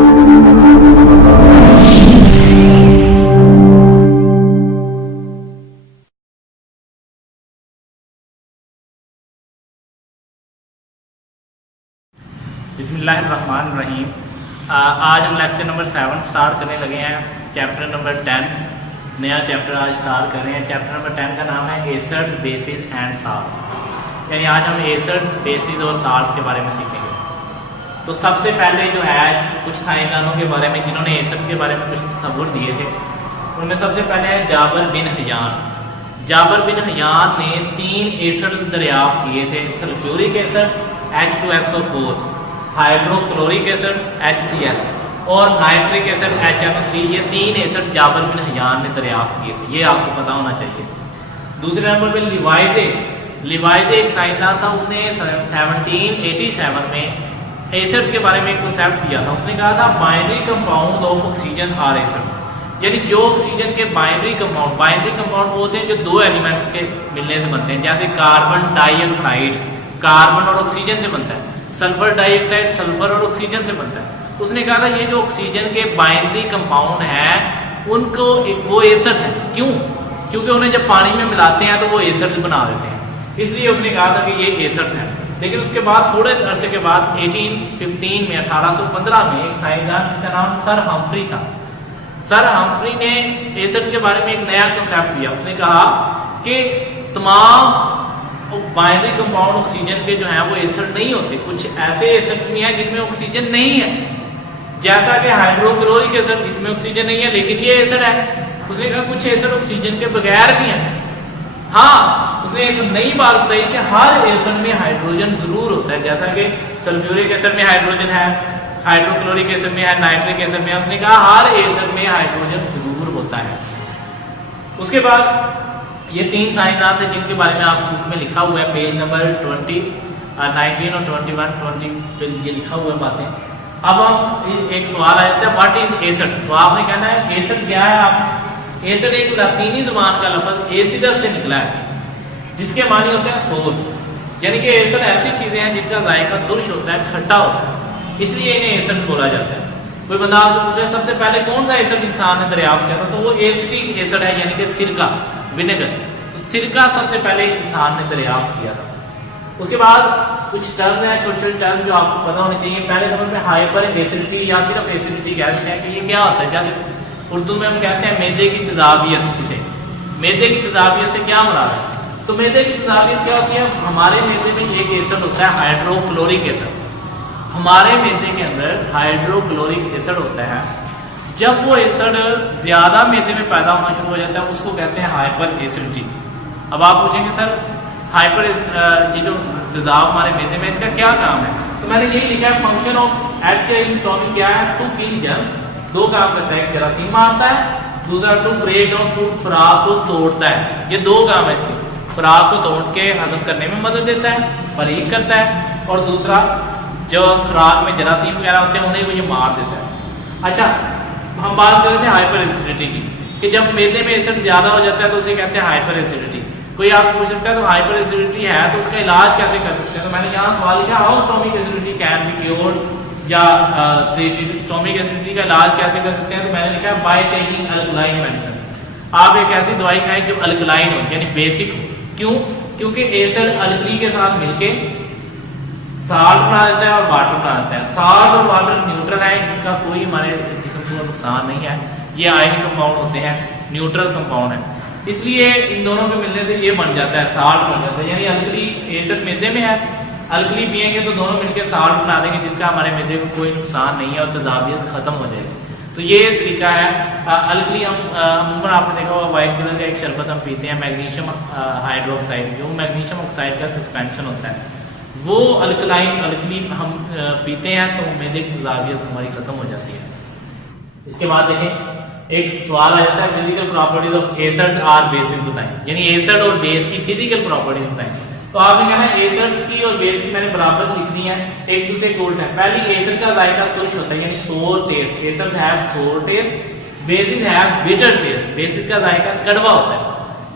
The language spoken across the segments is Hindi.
बिस्मिल्लाहिर्रहमानिर्रहीम। आज हम लेक्चर नंबर 7 स्टार्ट करने लगे हैं। चैप्टर नंबर 10 नया चैप्टर आज स्टार्ट कर रहे हैं। चैप्टर नंबर 10 का नाम है एसिड्स, बेसिस एंड साल्ट्स। यानी आज हम एसिड्स, बेसिस और साल्ट्स के बारे में सीखेंगे। तो सबसे पहले जो है कुछ साइंसदानों के बारे में जिन्होंने एसिड्स के बारे में कुछ तस्वुर दिए थे, उनमें सबसे पहले है जाबर बिन हयान। जाबर बिन हयान ने 3 एसिड्स दरियाफ्त किए थे, sulphuric acid H2SO4, hydrochloric acid HCl और नाइट्रिक एसिड HNO3। ये 3 एसिड जाबर बिन हयान ने दरियाफ्त किए थे, ये आपको पता होना चाहिए। दूसरे नंबर पे लिवाइजे एक साइंसदान था, उसने 1787 में एसिड के बारे में एक कॉन्सेप्ट दिया था। उसने कहा था binary compound of oxygen are acid, यानी जो ऑक्सीजन के बाइनरी कंपाउंड होते हैं जो 2 एलिमेंट्स के मिलने से बनते हैं, जैसे कार्बन डाइऑक्साइड कार्बन और ऑक्सीजन से बनता है, सल्फर डाइऑक्साइड सल्फर और ऑक्सीजन से बनता है। उसने कहा था ये जो ऑक्सीजन के बाइनरी कंपाउंड हैं उनको वो एसिड है। क्यों? क्योंकि उन्हें जब पानी में मिलाते हैं तो वो एसिड्स बना देते हैं, इसलिए उसने कहा था कि ये एसिड्स हैं। लेकिन उसके बाद थोड़े अरसे के बाद 1815 में 1815 में एक साइंसदान जिसका नाम सर हम्फ्री था, सर हम्फ्री ने एसिड के बारे में एक नया कंसेप्ट दिया। उसने कहा कि तमाम बाइनरी कंपाउंड ऑक्सीजन के जो है वो एसिड नहीं होते, कुछ ऐसे एसिड भी हैं जिनमें ऑक्सीजन नहीं है, जैसा कि हाइड्रोक्लोरिक एसिड, इसमें ऑक्सीजन नहीं है लेकिन ये एसिड है। उसने कहा कुछ एसिड ऑक्सीजन के बगैर भी हैं। हाँ, उसने एक नई बात बताई कि हर एसिड में हाइड्रोजन जरूर होता है, जैसा कि सल्फ्यूरिक एसिड में हाइड्रोजन है, हाइड्रोक्लोरिक एसिड में है, नाइट्रिक एसिड में है। उसने कहा हर एसिड में हाइड्रोजन जरूर होता है। उसके बाद ये 3 साइंसदान थे जिनके बारे में आप बुक में लिखा हुआ है, पेज नंबर 20, 19 और 21, 20 पे ये लिखा हुआ है बातें। अब हम एक सवाल आ जाता है व्हाट इज एसिड। तो आपने कहना है एसिड क्या है। आप एसिड एक लातीनी जुबान का लफ्ज एसिडस से निकला है, जिसके मानी होते हैं सोर, यानी कि एसिड ऐसी चीजें हैं जिनका जायका तुर्श होता है, खट्टा होता है, इसलिए इन्हें एसिड बोला जाता है। कोई बंदा आपसे पूछे सबसे पहले कौन सा एसिड इंसान ने दरियाफ्त किया था, तो वो एसिटिक एसिड है, यानी कि सिरका, विनेगर। तो सिरका सबसे पहले इंसान ने दरियाफ्त किया था। उसके बाद कुछ टर्म है, छोटे छोटे टर्म जो आपको पता होने चाहिए। पहले नंबर पे हाइपर एसिडिटी या सिर्फ एसिडिटी कह सकते हैं कि ये क्या होता है। जैसे उर्दू में हम कहते हैं मैदे की तेजाबियत। इसे मैदे की तेजाबियत से क्या मुराद है? तो मैदे की तेजाबियत क्या होती है? हमारे मैदे में एक एसिड होता है हाइड्रोक्लोरिक एसिड। हमारे मैदे के अंदर हाइड्रोक्लोरिक एसिड होता है। जब वो एसिड ज्यादा मैदे में पैदा होना शुरू हो जाता है उसको कहते हैं हाइपर एसिडिटी। अब आप पूछेंगे सर हाइपर ये जो तेजाब हमारे मैदे में इसका क्या काम है? तो मैंने यही लिखा है फंक्शन ऑफ HCl स्टॉमिक क्या है? To kill germs. 2 काम करता है, एक जरासीम मारता है, दूसरा टू ब्रेक डाउन फूड, खुराक को तोड़ता है। ये 2 काम है इसके, खुराक को तोड़ के हजम करने में मदद देता है, बारीक करता है, और दूसरा जो खुराक में जरासीम वगैरह होते हैं उन्हें वो ये मार देता है। अच्छा, हम बात कर रहे थे हाइपर एसिडिटी की, कि जब मैदे में एसिड ज्यादा हो जाता है तो उसे कहते हैं हाइपर एसिडिटी। कोई आपसे पूछ सकता है तो हाइपर एसिडिटी है तो उसका इलाज कैसे कर सकते हैं? तो मैंने यहाँ सवाल लिखा how stomach acidity can be cured, या स्टोमिक एसिडिटी का इलाज कैसे कर सकते हैं? तो मैंने लिखा है बाय टेकिंग अल्कलाइन मेडिसिन। आप एक ऐसी दवाई खाएं जो अल्कलाइन हो, यानी बेसिक हो। क्यों? क्योंकि एसिड अल्कली के साथ मिलके साल्ट बना देता है और वाटर बना देता है। साल्ट और वाटर न्यूट्रल है, इनका कोई हमारे जिस्म को नुकसान नहीं है। ये आयनिक कंपाउंड होते हैं, न्यूट्रल कंपाउंड है, इसलिए इन दोनों के मिलने से ये बन जाता है, साल्ट बन जाता है। यानी अल्कली एसिड मैदे में है, अल्कली पिएंगे तो दोनों मिलकर साल्ट बना देंगे जिसका हमारे मैदे को कोई नुकसान नहीं है और तेजाबियत खत्म हो जाएगी। तो ये तरीका है। अल्कली हम अमूमन आपने देखा होगा व्हाइट कलर का एक शरबत हम पीते हैं, मैग्नीशियम हाइड्रोक्साइड, जो मैग्नीशियम ऑक्साइड का सस्पेंशन होता है, वो अल्कली हम पीते हैं तो मैदे की तेजाबियत हमारी खत्म हो जाती है। इसके बाद देखें एक सवाल आ जाता है physical properties of acids or bases बताएं, यानी एसिड और बेस की फिजिकल प्रॉपर्टीज बताएं। तो आपने कहना है एसिड्स की और बेस की मैंने बराबर लिख दी है, एक दूसरे के उल्टा है। पहली एसिड का जायका तुर्श होता है, यानी सोर टेस्ट, एसिड्स हैव सोर test, basis have bitter taste, basis का जायका कड़वा होता है।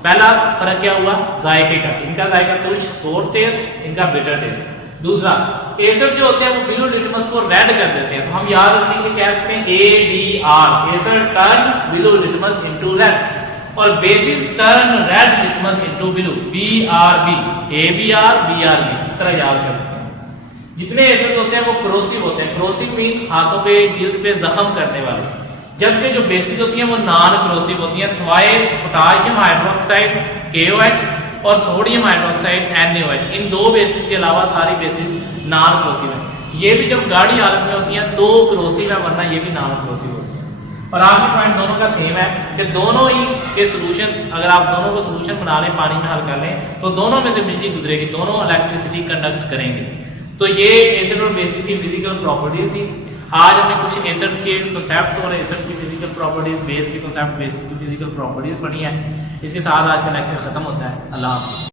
पहला फर्क क्या हुआ? जायके का, इनका जायका तुर्श सोर टेस्ट, इनका बिटर टेस्ट। दूसरा, एसिड जो होते हैं वो ब्लू लिटमस को रेड कर देते हैं, तो हम याद रखने के कह सकते हैं ABR, acid turn blue litmus into red, और bases turn red litmus into blue, BRB, ABR BRB, इस तरह याद कर सकते हैं। जितने एसिड होते हैं वो क्रोसिव होते हैं, क्रोसिव मीन हाथों पे जिल्द पे जख्म करने वाले, जबकि जो बेसिस होती हैं वो नॉन क्रोसिव होती हैं, सिवाय पोटाशियम हाइड्रोक्साइड KOH और सोडियम हाइड्रोक्साइड NaOH, इन दो बेसिस के अलावा सारी बेसिस नॉन क्रोसिव है। ये भी जब गाढ़ी हालत में होती हैं तो क्रोसिव है, वरना ये भी नॉन क्रोसिव होती है। और आखिरी पॉइंट दोनों का सेम है कि दोनों ही के सोल्यूशन, अगर आप दोनों को सोल्यूशन बना लें, पानी में हल कर लें, तो दोनों में से बिजली गुजरेगी, दोनों इलेक्ट्रिसिटी कंडक्ट करेंगे। तो ये एसिड और बेसिस की फिजिकल प्रॉपर्टीज थी। आज हमने कुछ एसिड्स के कॉन्सेप्ट्स और एसिड की फिजिकल प्रॉपर्टीज, बेस के कॉन्सेप्ट, बेसिस की फिजिकल प्रॉपर्टीज पढ़ी है। इसके साथ आज का लेक्चर खत्म होता है। अल्लाह हाफ़िज़।